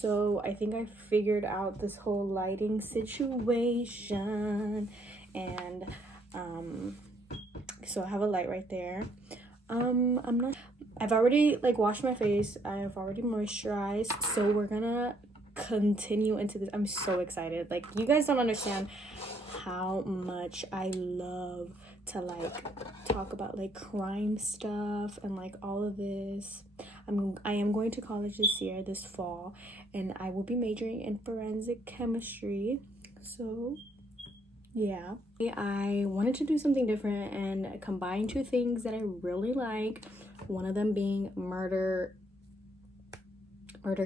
So I think I figured out this whole lighting situation, and so I have a light right there. I've already like washed my face, I've already moisturized, so we're gonna continue into this. I'm so excited. Like, you guys don't understand how much I love to like talk about like crime stuff and like all of this. I am going to college this fall, and I will be majoring in forensic chemistry. So yeah, I wanted to do something different and combine two things that I really like, one of them being murder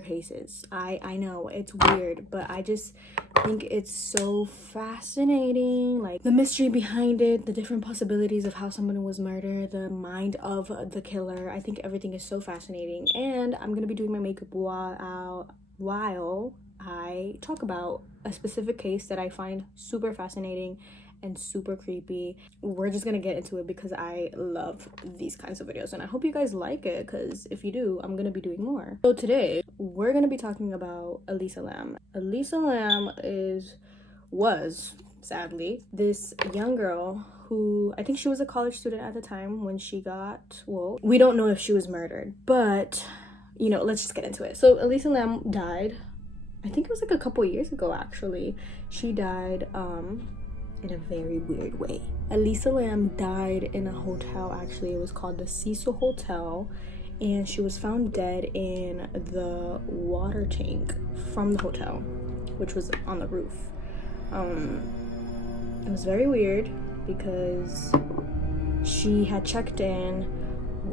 cases. I know it's weird, but I just think it's so fascinating, like the mystery behind it, the different possibilities of how someone was murdered, the mind of the killer. I think everything is so fascinating, and I'm gonna be doing my makeup while I talk about a specific case that I find super fascinating and super creepy. We're just gonna get into it because I love these kinds of videos, and I hope you guys like it, because if you do, I'm gonna be doing more. So today we're gonna be talking about Elisa Lam. Elisa Lam was sadly this young girl who, I think she was a college student at the time when she got, well, we don't know if she was murdered, but you know, let's just get into it. So Elisa Lam died, I think it was like a couple years ago actually. She died in a very weird way. Elisa Lam died in a hotel, actually. It was called the Cecil Hotel, and she was found dead in the water tank from the hotel, which was on the roof. It was very weird because she had checked in,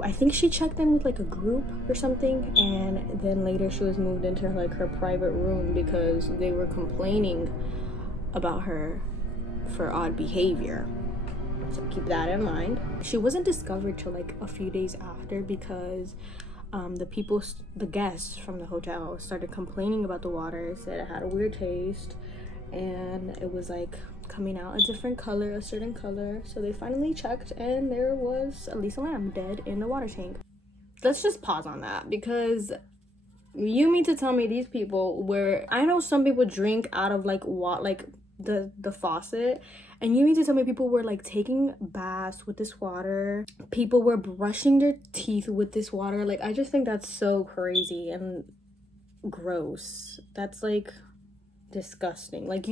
I think she checked in with like a group or something, and then later she was moved into like her private room because they were complaining about her for odd behavior. So keep that in mind. She wasn't discovered till like a few days after because the guests from the hotel started complaining about the water, said it had a weird taste and it was like coming out a different color, a certain color. So they finally checked, and there was Elisa Lam dead in the water tank. Let's just pause on that, because you mean to tell me these people were, I know some people drink out of like what, like the faucet, and you mean to tell me people were like taking baths with this water, people were brushing their teeth with this water? Like, I just think that's so crazy and gross. That's like disgusting. Like,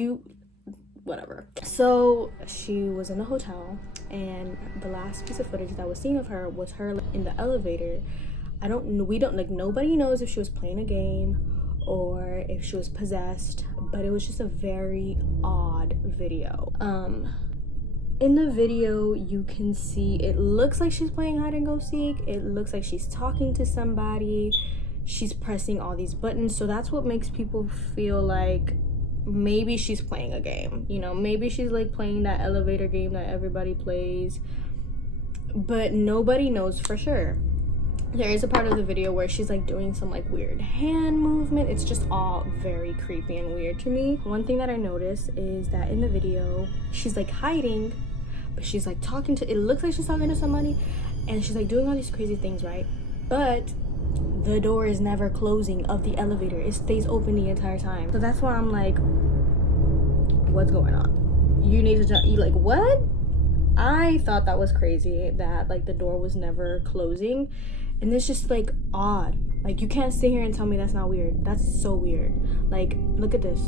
whatever. So she was in the hotel, and the last piece of footage that was seen of her was her in the elevator. Nobody knows if she was playing a game or if she was possessed, but it was just a very odd video. In the video, you can see it looks like she's playing hide and go seek. It looks like she's talking to somebody. She's pressing all these buttons. So that's what makes people feel like maybe she's playing a game. You know, maybe she's like playing that elevator game that everybody plays, but nobody knows for sure. There is a part of the video where she's like doing some like weird hand movement. It's just all very creepy and weird to me. One thing that I noticed is that in the video, she's like hiding, but she's like talking to, it looks like she's talking to somebody, and she's like doing all these crazy things, right? But the door is never closing of the elevator. It stays open the entire time. So that's why I'm like, what's going on? You need to, you like, what? I thought that was crazy, that like the door was never closing. And it's just like odd. Like, you can't sit here and tell me that's not weird. That's so weird. Like, look at this.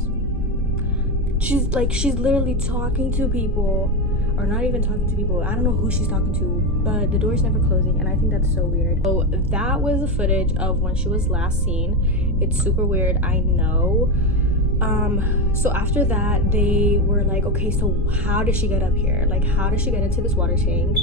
She's literally talking to people, or not even talking to people. I don't know who she's talking to, but the door's never closing, and I think that's so weird. So that was the footage of when she was last seen. It's super weird, I know. So after that, they were like, okay, so how did she get up here? Like, how did she get into this water tank?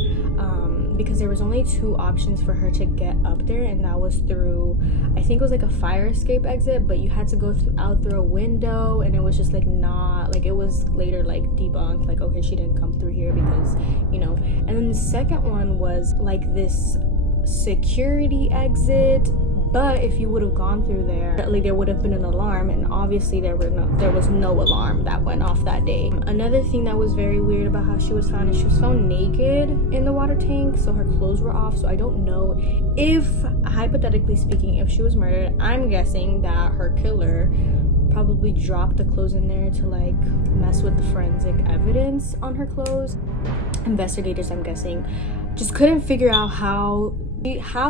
Because there was only two options for her to get up there, and that was through, I think it was like a fire escape exit, but you had to go out through a window, and it was just like not, like, it was later like debunked, like, okay, she didn't come through here because, you know. And then the second one was like this security exit, But if you would have gone through there, like, there would have been an alarm, and obviously there was no alarm that went off that day. Another thing that was very weird about how she was found is she was found naked in the water tank, so her clothes were off. So I don't know if, hypothetically speaking, if she was murdered, I'm guessing that her killer probably dropped the clothes in there to like mess with the forensic evidence on her clothes. Investigators, I'm guessing, just couldn't figure out how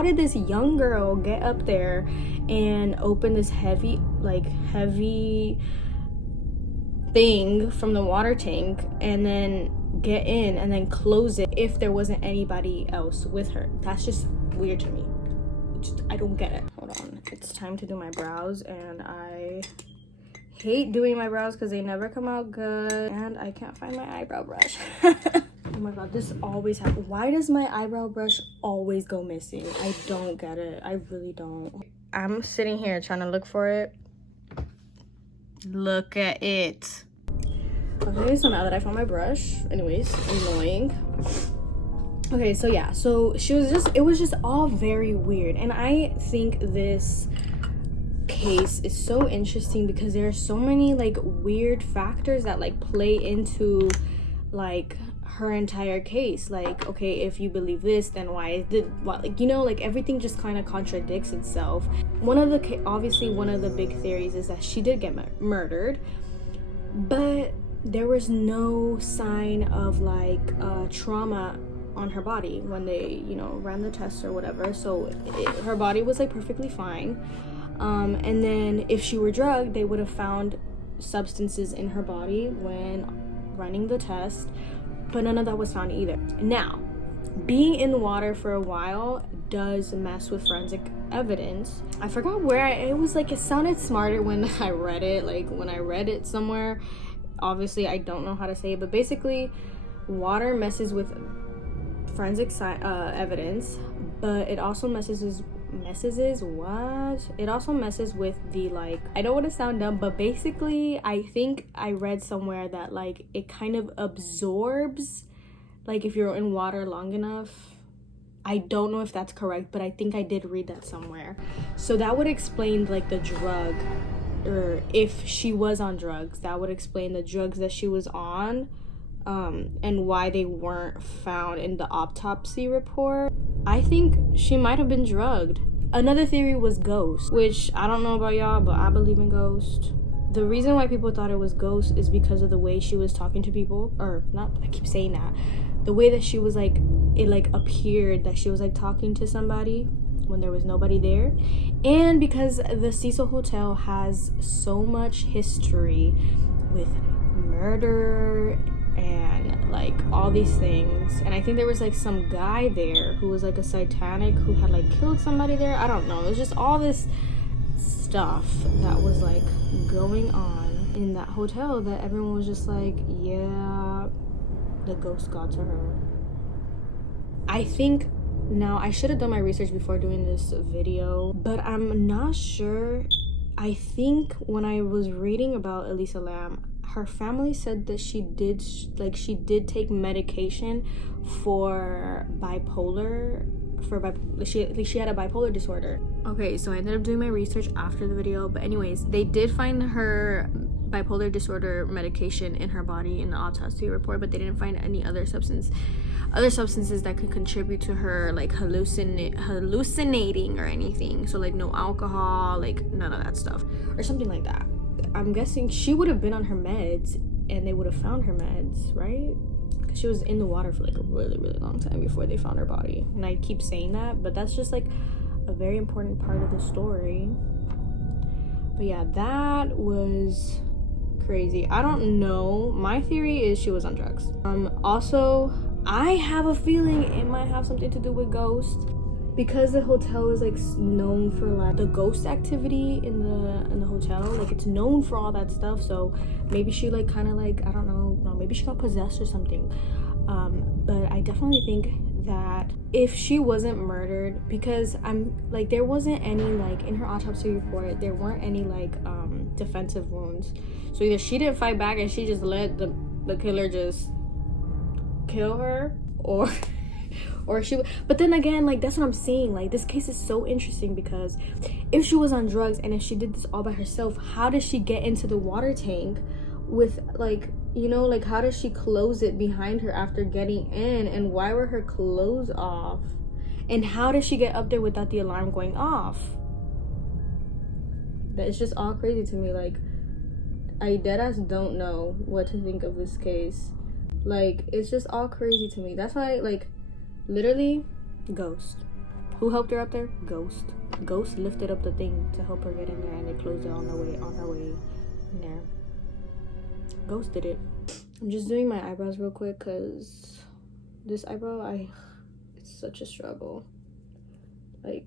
did this young girl get up there and open this heavy thing from the water tank and then get in and then close it if there wasn't anybody else with her. That's just weird to me. I don't get it. Hold on, it's time to do my brows, and I hate doing my brows because they never come out good, and I can't find my eyebrow brush. Oh my god, this always happens. Why does my eyebrow brush always go missing? I don't get it. I really don't. I'm sitting here trying to look for it. Look at it. Okay, so now that I found my brush, anyways, annoying. Okay, so yeah, so it was just all very weird, and I think this case is so interesting because there are so many like weird factors that like play into like her entire case. Like, okay, if you believe this, then why like, you know, like everything just kind of contradicts itself. Obviously one of the big theories is that she did get murdered, but there was no sign of like trauma on her body when they, you know, ran the test or whatever. So her body was like perfectly fine. And then if she were drugged, they would have found substances in her body when running the test, but none of that was found either. Now, being in the water for a while does mess with forensic evidence. I forgot where it was, like, it sounded smarter when I read it, like when I read it somewhere. Obviously I don't know how to say it, but basically water messes with forensic evidence, but it also messes with the, like, I don't want to sound dumb, but basically I think I read somewhere that like it kind of absorbs, like if you're in water long enough. I don't know if that's correct, but I think I did read that somewhere. So that would explain like the drug, or if she was on drugs, that would explain the drugs that she was on, and why they weren't found in the autopsy report. I think she might have been drugged. Another theory was ghosts, which I don't know about y'all, but I believe in ghosts. The reason why people thought it was ghosts is because of the way she was talking to people, or not, I keep saying that, the way that she was like, it like appeared that she was like talking to somebody when there was nobody there, and because the Cecil Hotel has so much history with murder and like all these things, and I think there was like some guy there who was like a satanic who had like killed somebody there. I don't know, it was just all this stuff that was like going on in that hotel that everyone was just like, yeah, the ghost got to her. I think now I should have done my research before doing this video, but I'm not sure. I think when I was reading about Elisa Lam, her family said that she did take medication for bipolar, she had a bipolar disorder. Okay, so I ended up doing my research after the video, but anyways, they did find her bipolar disorder medication in her body in the autopsy report, but they didn't find any other substances that could contribute to her like hallucinating or anything. So like no alcohol, like none of that stuff or something like that. I'm guessing she would have been on her meds and they would have found her meds, right? Because she was in the water for like a really, really long time before they found her body. And I keep saying that, but that's just like a very important part of the story. But yeah, that was crazy. I don't know. My theory is she was on drugs. Also, I have a feeling it might have something to do with ghosts, because the hotel is like known for like the ghost activity in the hotel. Like it's known for all that stuff. So maybe she like kind of like, I don't know, maybe she got possessed or something. But I definitely think that if she wasn't murdered, because I'm like, there wasn't any like in her autopsy report, there weren't any like defensive wounds. So either she didn't fight back and she just let the killer just kill her, or Or she, but then again, like, that's what I'm saying. Like, this case is so interesting because if she was on drugs and if she did this all by herself, how does she get into the water tank with, like, you know, like, how does she close it behind her after getting in? And why were her clothes off? And how did she get up there without the alarm going off? It's just all crazy to me. Like, I deadass don't know what to think of this case. Like, it's just all crazy to me. That's why, like, literally, ghost. Who helped her up there? Ghost. Ghost lifted up the thing to help her get in there, and they closed it on her way in there. Ghost did it. I'm just doing my eyebrows real quick because this eyebrow, it's such a struggle. Like,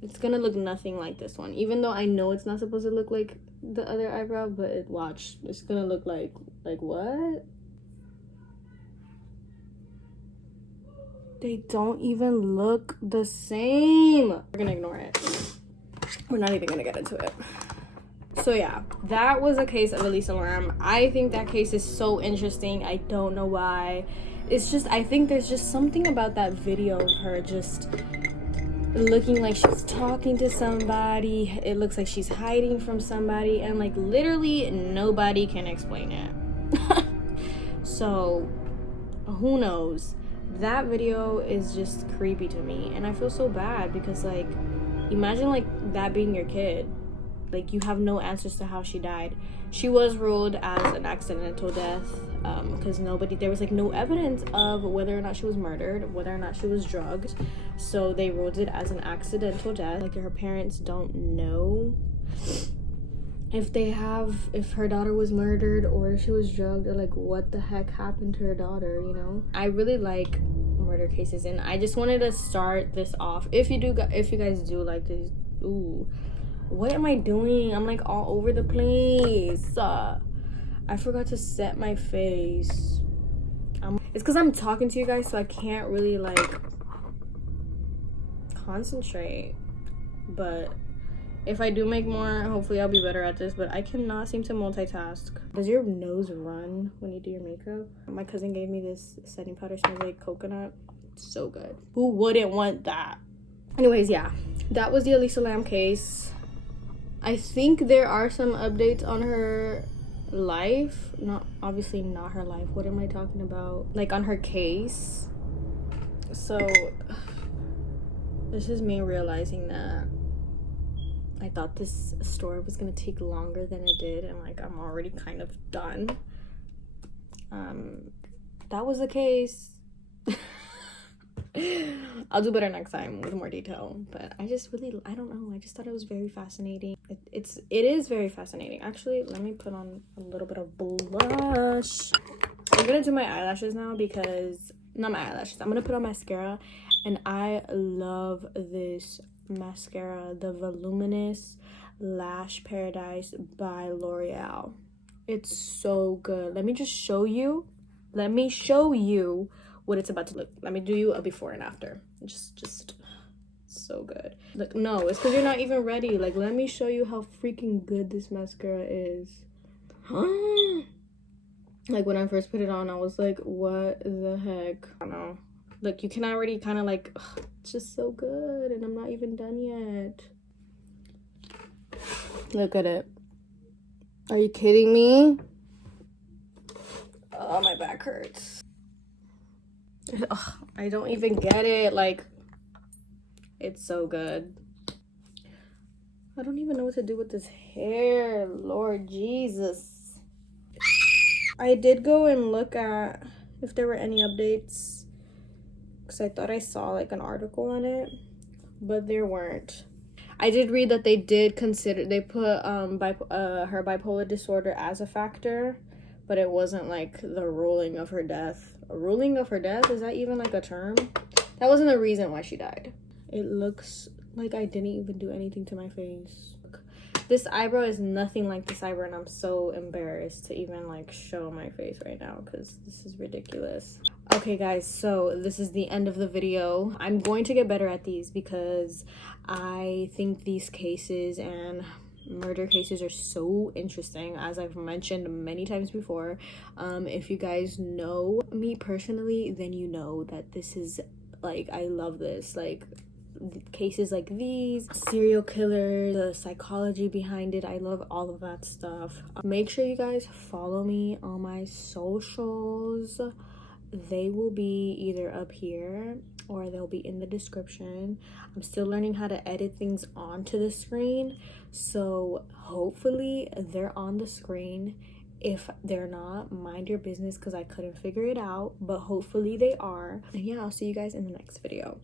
it's gonna look nothing like this one, even though I know it's not supposed to look like the other eyebrow, but watch, it's gonna look like what? They don't even look the same. We're gonna ignore it. We're not even gonna get into it. So yeah, that was a case of Elisa Lam. I think that case is so interesting. I don't know why. It's just, I think there's just something about that video of her just looking like she's talking to somebody. It looks like she's hiding from somebody, and like literally nobody can explain it. So who knows? That video is just creepy to me, and I feel so bad because, like, imagine like that being your kid. Like, you have no answers to how she died. She was ruled as an accidental death because there was like no evidence of whether or not she was murdered, whether or not she was drugged. So they ruled it as an accidental death. Like, her parents don't know if her daughter was murdered or if she was drugged, or like what the heck happened to her daughter, you know? I really like murder cases, and I just wanted to start this off. If you guys do like this, ooh, what am I doing? I'm like all over the place. I forgot to set my face. It's because I'm talking to you guys, so I can't really like concentrate. But if I do make more, hopefully I'll be better at this, but I cannot seem to multitask. Does your nose run when you do your makeup? My cousin gave me this setting powder, smells like coconut. It's so good. Who wouldn't want that? Anyways, yeah, that was the Elisa Lam case. I think there are some updates on her life. Obviously not her life. What am I talking about? Like, on her case. So this is me realizing that I thought this story was gonna take longer than it did, and like I'm already kind of done. That was the case. I'll do better next time with more detail, but I don't know, I just thought it was very fascinating. It is very fascinating. Actually, let me put on a little bit of blush. I'm gonna do my eyelashes now because, not my eyelashes, I'm gonna put on mascara, and I love this mascara, the Voluminous Lash Paradise by L'Oreal. It's so good. Let me show you what it's about to look. Let me do you a before and after. Just so good. Like, no, it's because you're not even ready. Like, let me show you how freaking good this mascara is. Like, when I first put it on, I was like, what the heck? I don't know. Like, you can already kind of like, it's just so good, and I'm not even done yet. Look at it. Are you kidding me? Oh, my back hurts. Ugh, I don't even get it. Like, it's so good. I don't even know what to do with this hair. Lord Jesus. I did go and look at if there were any updates, because I thought I saw like an article on it, but there weren't. I did read that they put her bipolar disorder as a factor, but it wasn't like the ruling of her death. A ruling of her death? Is that even like a term? That wasn't the reason why she died. It looks like I didn't even do anything to my face. This eyebrow is nothing like this eyebrow, and I'm so embarrassed to even like show my face right now because this is ridiculous. Okay guys, so this is the end of the video. I'm going to get better at these because I think these cases and Murder cases are so interesting, as I've mentioned many times before. If you guys know me personally, then you know that this is like, I love this, like cases like these, serial killers, the psychology behind it. I love all of that stuff. Make sure you guys follow me on my socials. They will be either up here or they'll be in the description. I'm still learning how to edit things onto the screen, so hopefully they're on the screen. If they're not, mind your business, because I couldn't figure it out, but hopefully they are. And yeah, I'll see you guys in the next video.